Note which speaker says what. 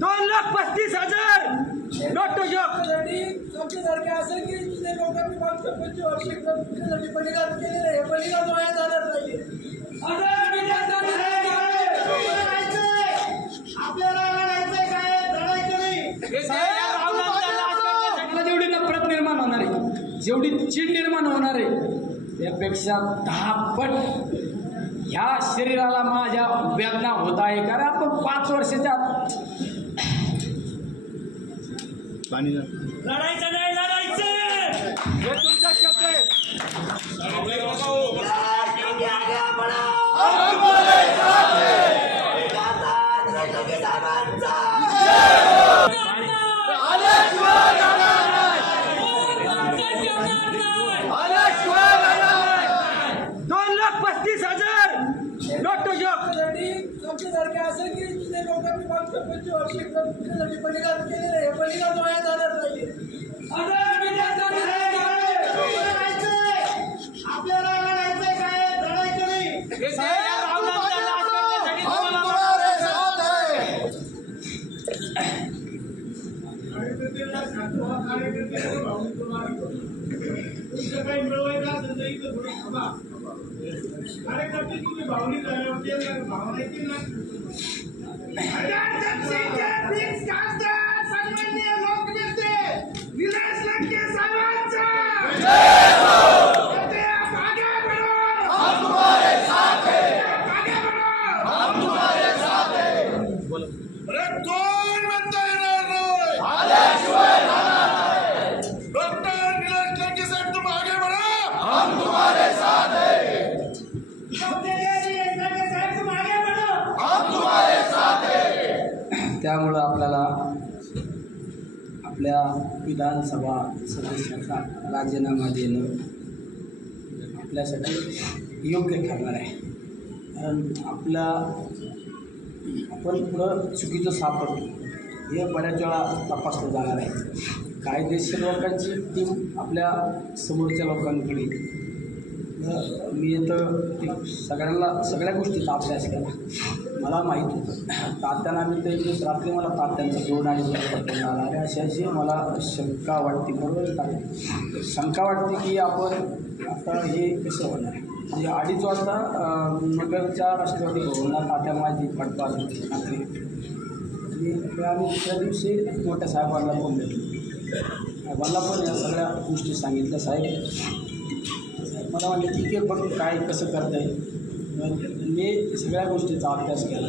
Speaker 1: दोन लाख पस्तीस हजार!
Speaker 2: नोटसाठी तुमच्यासारखे असेल की जुने लोकांनी मागच्या पंचवर्षी तुमच्यासाठी बलिदान केलेलं आहे. बलिदान वाया जाणार नाही. आपल्याला लढायचंय. काय? लढायचं नाही.
Speaker 3: मला जेवढी नफरत निर्माण होणार आहे जेवढी चीड निर्माण होणार आहे त्यापेक्षा दहा पट ह्या शरीराला माझ्या वेदना होत आहे कारण आपण पाच वर्षाच्या
Speaker 1: लढायचं नाही लढायचं! हे तुमचा शब्द आहे दोन लाख पस्तीस हजार नोट
Speaker 2: शॉकसाठी तुमच्यासारखे असेल की जुने लोकांनी मागच्या पंचवर्षी तुमच्यासाठी बलिदान केलेलं आहे. बलिदान वाया जाणार नाही. आपल्याला लढायचंय काय? लढायचं नाही.
Speaker 4: काही मिळवायचं असेल तर इथं थोडी थांबा कार्यकर्ते तुम्ही भावनिक झाल्यावर भावना येतील ना
Speaker 3: त्यामुळं आपल्याला आपल्या विधानसभा सदस्याचा राजीनामा देणं आपल्यासाठी योग्य ठरणार आहे. कारण आपल्या आपण पुढं चुकीचं सापडतो. हे बऱ्याच वेळा तपासलं जाणार आहे. कायदेशीर लोकांची टीम आपल्या समोरच्या लोकांकडे मी इथं ते सगळ्यांना सगळ्या गोष्टीचा अभ्यास केला. मला माहीत होतं. तात्यांना मी ते एक दिवस रात्री मला तात्यांचा जोड आणि अरे अशी अशी मला शंका वाटते. बरोबर शंका वाटते की आपण आता हे कसं होणार? म्हणजे अडीच वाजता नगरच्या राष्ट्रवादी भवनात तात्या माझी पटपास होती. रात्री. आणि आम्ही दुसऱ्या दिवशी मोठ्या साहेबांना फोन देतो साहेबांना पण या सगळ्या गोष्टी सांगितल्या. साहेब मला वाटलं ठीक आहे बघ काय कसं करता येईल मी म्हणजे सगळ्या गोष्टीचा अभ्यास केला.